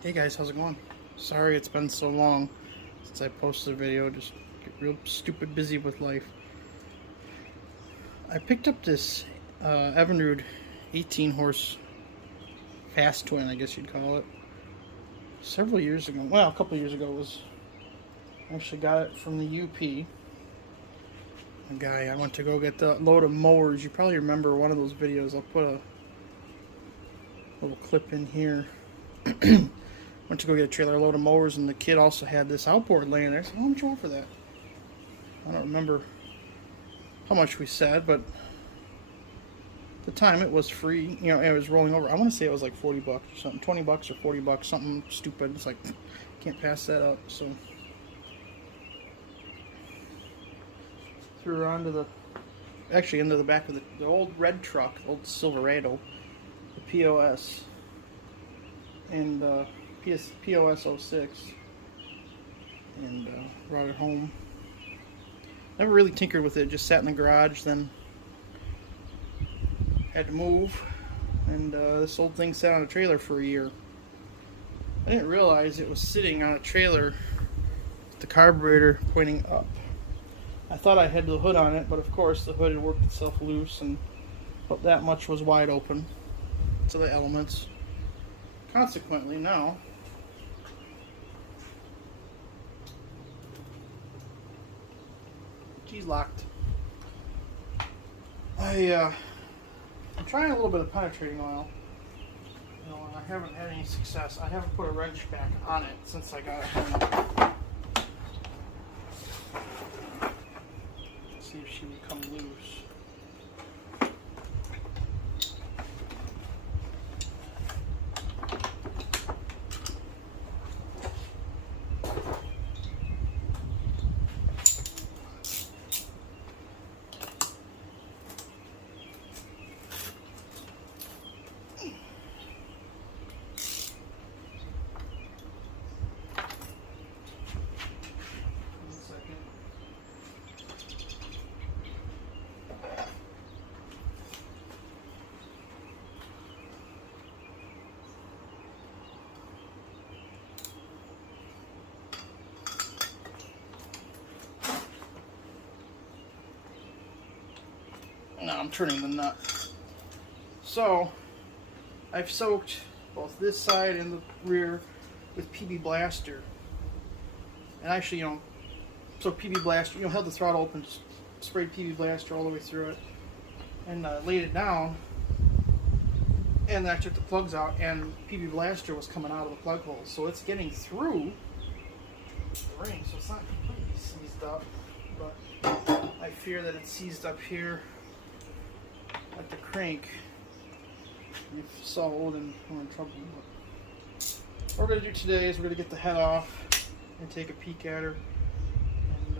Hey guys, how's it going? Sorry it's been so long since I posted a video, just get real stupid busy with life. I picked up this Evinrude 18 horse Fastwin, I guess you'd call it, several years ago. Well, a couple years ago. I actually got it from the UP. A guy, I went to go get the load of mowers. You probably remember one of those videos. I'll put a little clip in here. Went to go get a trailer load of mowers, and the kid also had this outboard laying there. I said, how much you want for that? I don't remember how much we said, but at the time it was free. You know, it was rolling over. I want to say it was like 40 bucks or something, 20 bucks or 40 bucks, something stupid. It's like, can't pass that up. So threw her onto into the back of the old red truck, the old Silverado, the POS, and POS 06, and brought it home. Never really tinkered with it, just sat in the garage, then had to move, and this old thing sat on a trailer for a year. I didn't realize it was sitting on a trailer with the carburetor pointing up. I thought I had the hood on it, but of course the hood had worked itself loose, and about that much was wide open to the elements. Consequently, now she's locked. I'm trying a little bit of penetrating oil. You know, I haven't had any success. I haven't put a wrench back on it since I got it home. Let's see if she would come loose. Now I'm turning the nut. So I've soaked both this side and the rear with PB Blaster. And actually, so PB Blaster, held the throttle open, just sprayed PB Blaster all the way through it, and laid it down. And then I took the plugs out, and PB Blaster was coming out of the plug hole. So it's getting through the ring, so it's not completely seized up, but I fear that it's seized up here at the crank. If so, then we're in trouble. But what we're going to do today is we're going to get the head off and take a peek at her and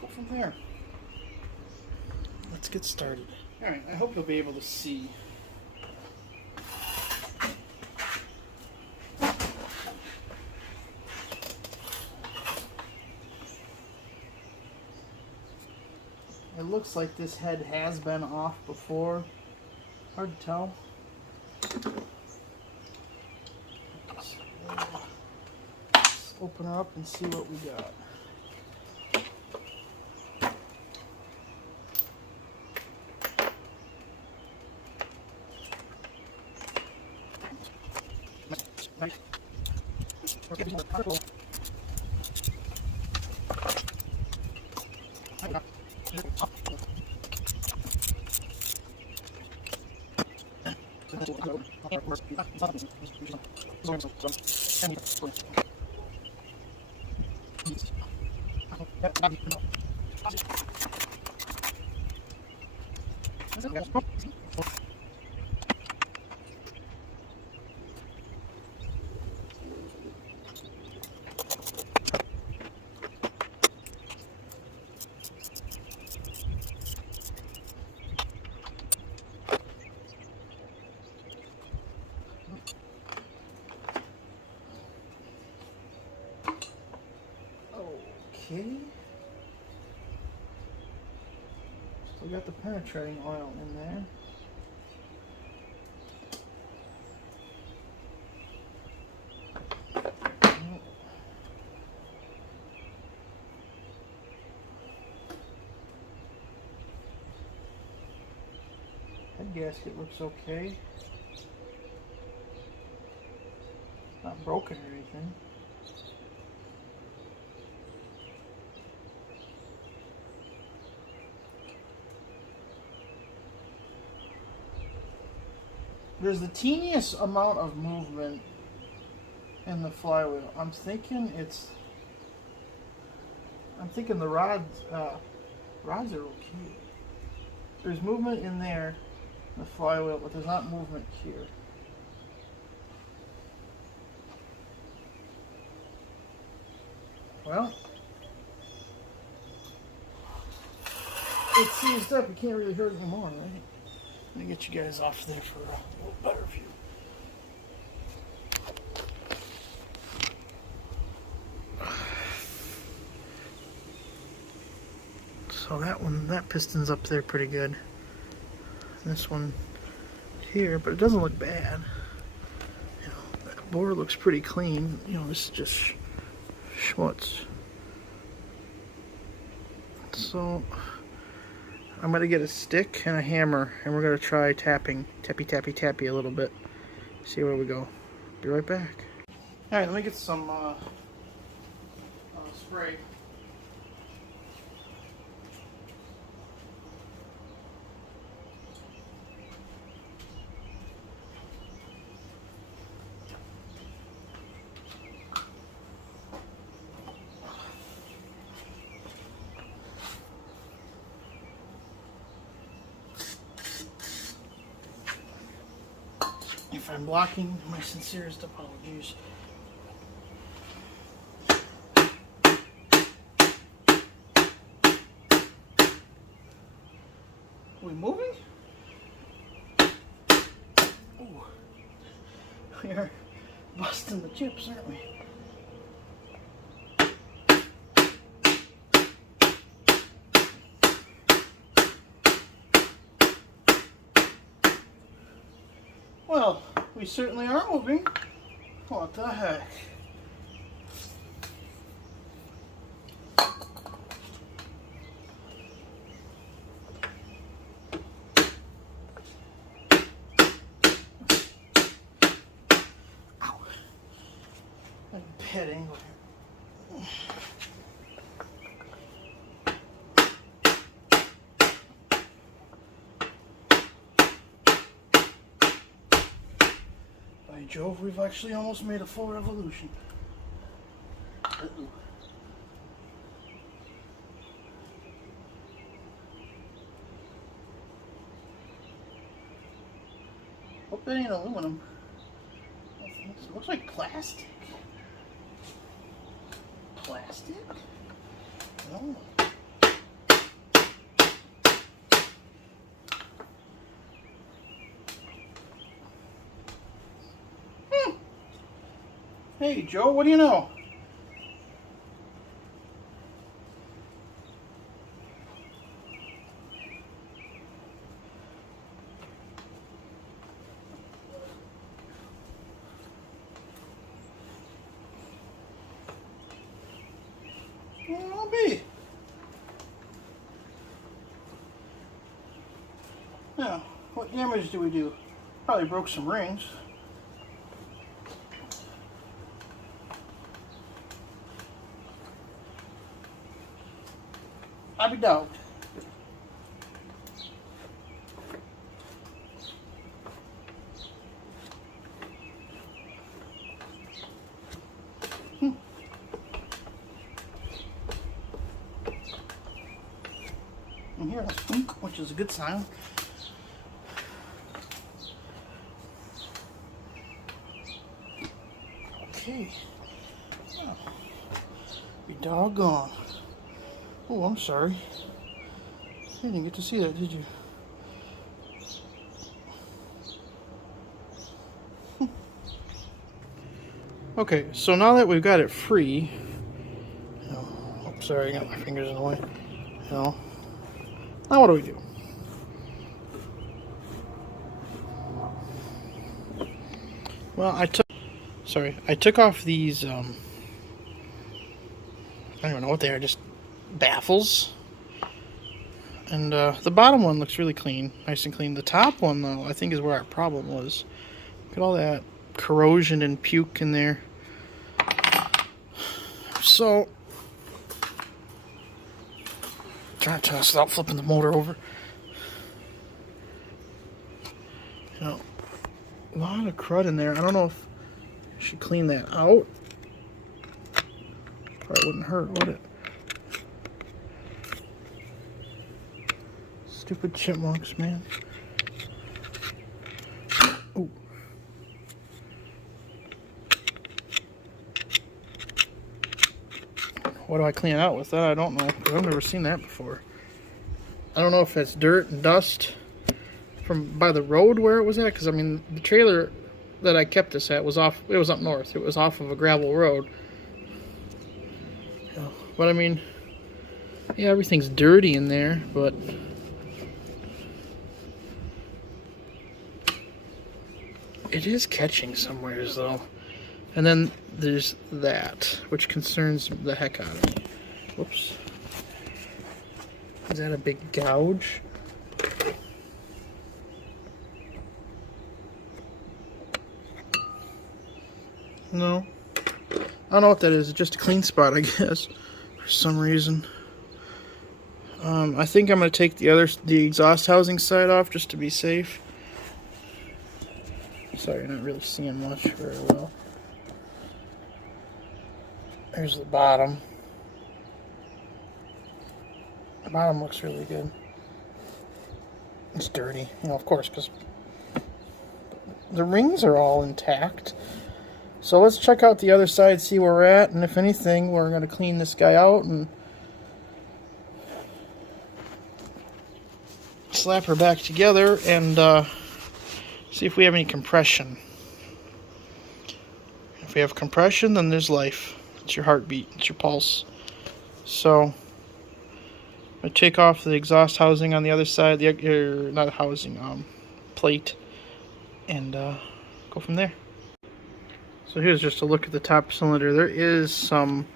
go from there. Let's get started. Alright, I hope you'll be able to see. It looks like this head has been off before. Hard to tell. Let's open her up and see what we got. Okay. Still got the penetrating oil in there. gasket looks okay. Not broken or anything. There's the teeniest amount of movement in the flywheel. I'm thinking the rods are okay. There's movement in there, the flywheel, but there's not movement here. Well, it's seized up. You can't really hurt it anymore, right? Let me get you guys off there for a little better view. So that piston's up there pretty good. This one here, but it doesn't look bad. You know, that board looks pretty clean. You know, this is just schmutz. So I'm gonna get a stick and a hammer, and we're gonna try tappy a little bit. See where we go. Be right back. All right, let me get some spray. If I'm blocking, my sincerest apologies. Are we moving? Ooh. We are busting the chips, aren't we? Well, we certainly are moving. What the heck? Ow. Like a bad angle here. By Jove, we've actually almost made a full revolution. Uh-oh. Hope that ain't aluminum. It looks like plastic. Plastic? No. Hey, Joe, what do you know? Well, I'll be. Now, what damage do we do? Probably broke some rings. I be dogged. And here, a squeak, which is a good sign. Okay. Oh. Be doggone. Oh, I'm sorry. You didn't get to see that, did you? Okay, so now that we've got it free, oh, sorry, I got my fingers in the way. Now what do we do? Well, I took off these, I don't even know what they are, just baffles. And the bottom one looks really clean, nice and clean. The top one, though, I think is where our problem was. Look at all that corrosion and puke in there. So, trying to test without flipping the motor over. You know, a lot of crud in there. I don't know if I should clean that out. Probably wouldn't hurt, would it? Stupid chipmunks, man. Ooh. What do I clean it out with that? I don't know, because I've never seen that before. I don't know if it's dirt and dust from by the road where it was at, because I mean the trailer that I kept this at was off. It was up north. It was off of a gravel road. But I mean, yeah, everything's dirty in there, but it is catching somewheres though. And then there's that, which concerns the heck out of me. Whoops. Is that a big gouge? No. I don't know what that is. It's just a clean spot, I guess, for some reason. I think I'm going to take the exhaust housing side off just to be safe. Sorry, you're not really seeing much very well. There's the bottom. The bottom looks really good. It's dirty, you know, of course, because the rings are all intact. So let's check out the other side, see where we're at, and if anything, we're going to clean this guy out and slap her back together and see if we have any compression. If we have compression, then there's life. It's your heartbeat, it's your pulse. So I'm going to take off the exhaust housing on the other side, not housing, plate, and go from there. So here's just a look at the top cylinder. There is some,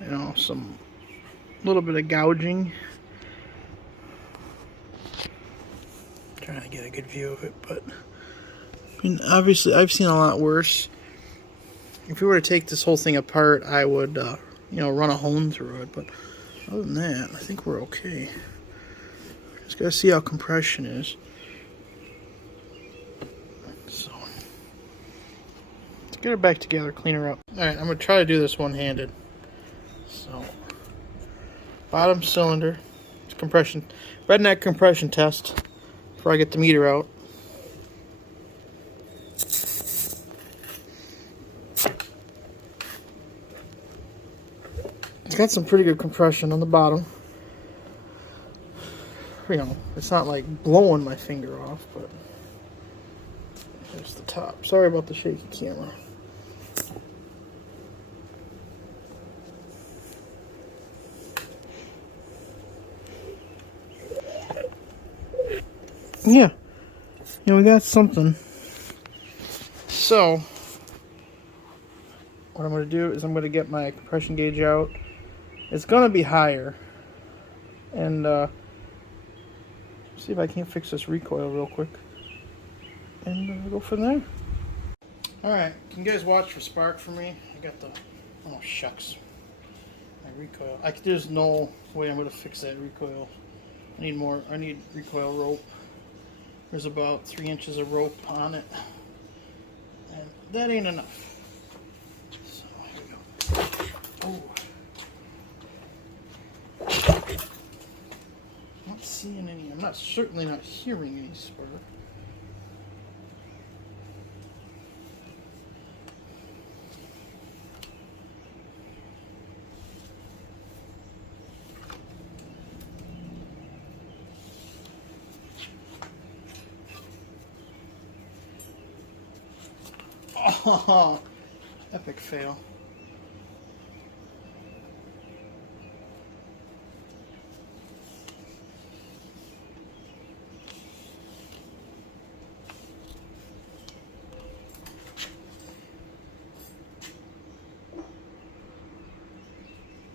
you know, some little bit of gouging. Trying to get a good view of it, but I mean, obviously I've seen a lot worse. If we were to take this whole thing apart, I would, you know, run a hone through it. But other than that, I think we're okay. Just gotta see how compression is. So let's get her back together, clean her up. All right, I'm gonna try to do this one-handed. So bottom cylinder, compression, redneck compression test before I get the meter out. It's got some pretty good compression on the bottom. You know, it's not like blowing my finger off, but there's the top. Sorry about the shaky camera. Yeah, you know, we got something. So what I'm going to do is I'm going to get my compression gauge out. It's going to be higher. And see if I can't fix this recoil real quick. And we'll go from there. Alright, can you guys watch for spark for me? I got the, oh shucks, my recoil. There's no way I'm going to fix that recoil. I need recoil rope. There's about 3 inches of rope on it. And that ain't enough. So here we go. Oh. I'm not seeing any, I'm certainly not hearing any spark. Oh, epic fail.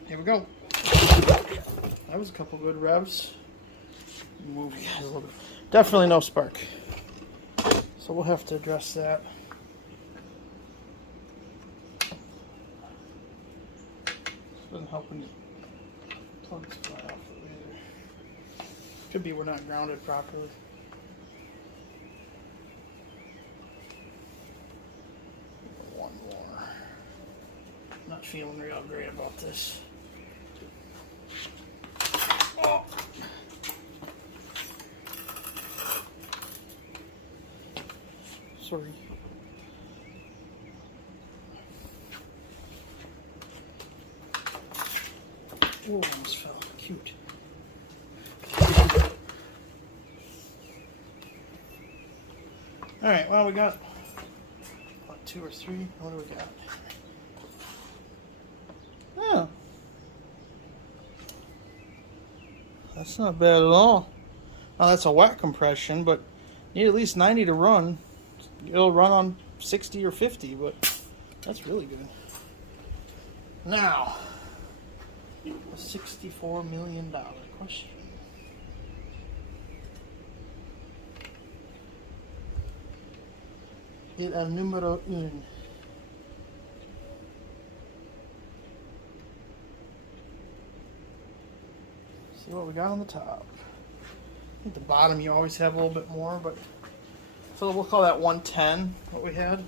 Here we go. That was a couple good revs. Move you guys a little bit. Definitely no spark. So we'll have to address that. Doesn't help when you plugs fly off the way there. Could be we're not grounded properly. One more. Not feeling real great about this. Oh. Sorry. Oh, almost fell. Cute. Alright, well, we got what, 2 or 3? What do we got? Oh. That's not bad at all. Now, that's a wet compression, but you need at least 90 to run. It'll run on 60 or 50, but that's really good. Now, a $64 million question. El número uno. See what we got on the top. At the bottom you always have a little bit more, but so we'll call that 110, what we had.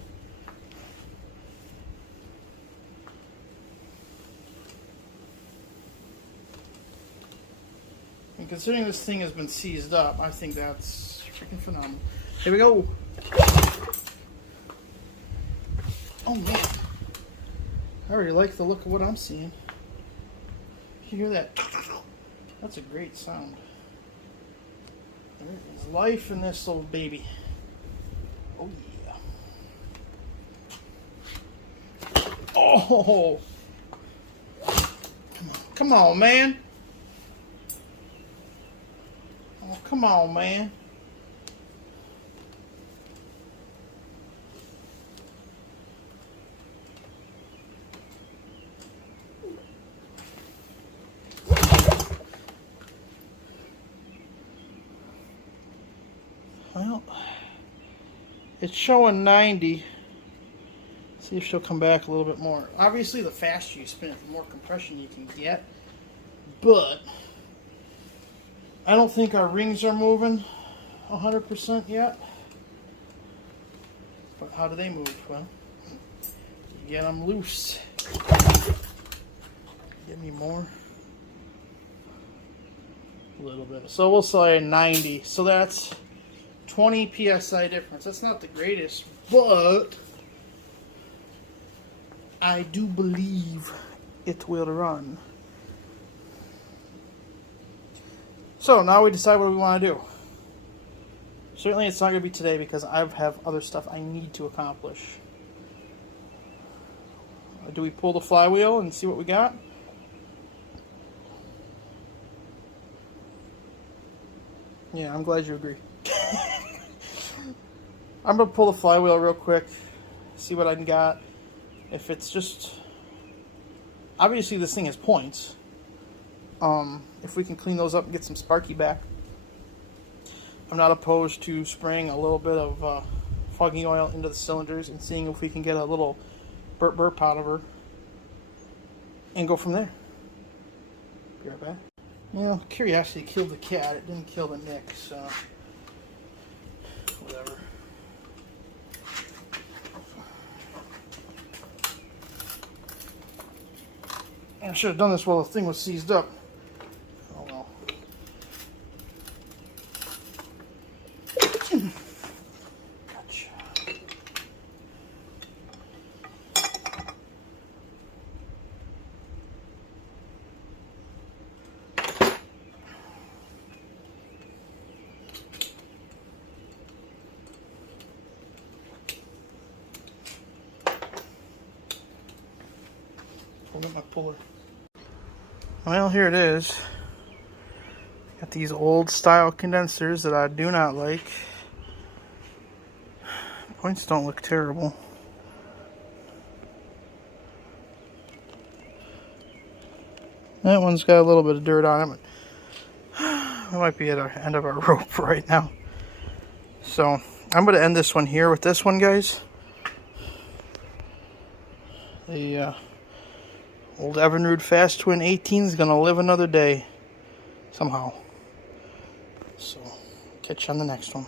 And considering this thing has been seized up, I think that's freaking phenomenal. Here we go. Oh man. I already like the look of what I'm seeing. You hear that? That's a great sound. There is life in this little baby. Oh yeah. Oh! Come on, man. Oh, come on, man. Well, it's showing 90. See if she'll come back a little bit more. Obviously, the faster you spin it, the more compression you can get. But I don't think our rings are moving 100% yet. But how do they move? Well, you get them loose. Give me more. A little bit. So we'll say 90. So that's 20 psi difference. That's not the greatest, but I do believe it will run. So now we decide what we want to do. Certainly it's not going to be today because I have other stuff I need to accomplish. Do we pull the flywheel and see what we got? Yeah, I'm glad you agree. I'm going to pull the flywheel real quick, see what I got. If it's just... Obviously this thing has points. If we can clean those up and get some sparky back. I'm not opposed to spraying a little bit of fogging oil into the cylinders and seeing if we can get a little burp out of her. And go from there. Be right back. You know, curiosity killed the cat. It didn't kill the Nick, so... Whatever. I should have done this while the thing was seized up. Oh well. Gotcha. Pull up my puller. Well, here it is. Got these old style condensers that I do not like. Points don't look terrible. That one's got a little bit of dirt on it, but We might be at our end of our rope right now. So I'm going to end this one here with this one, guys. The old Evinrude Fastwin 18 is going to live another day somehow. So catch you on the next one.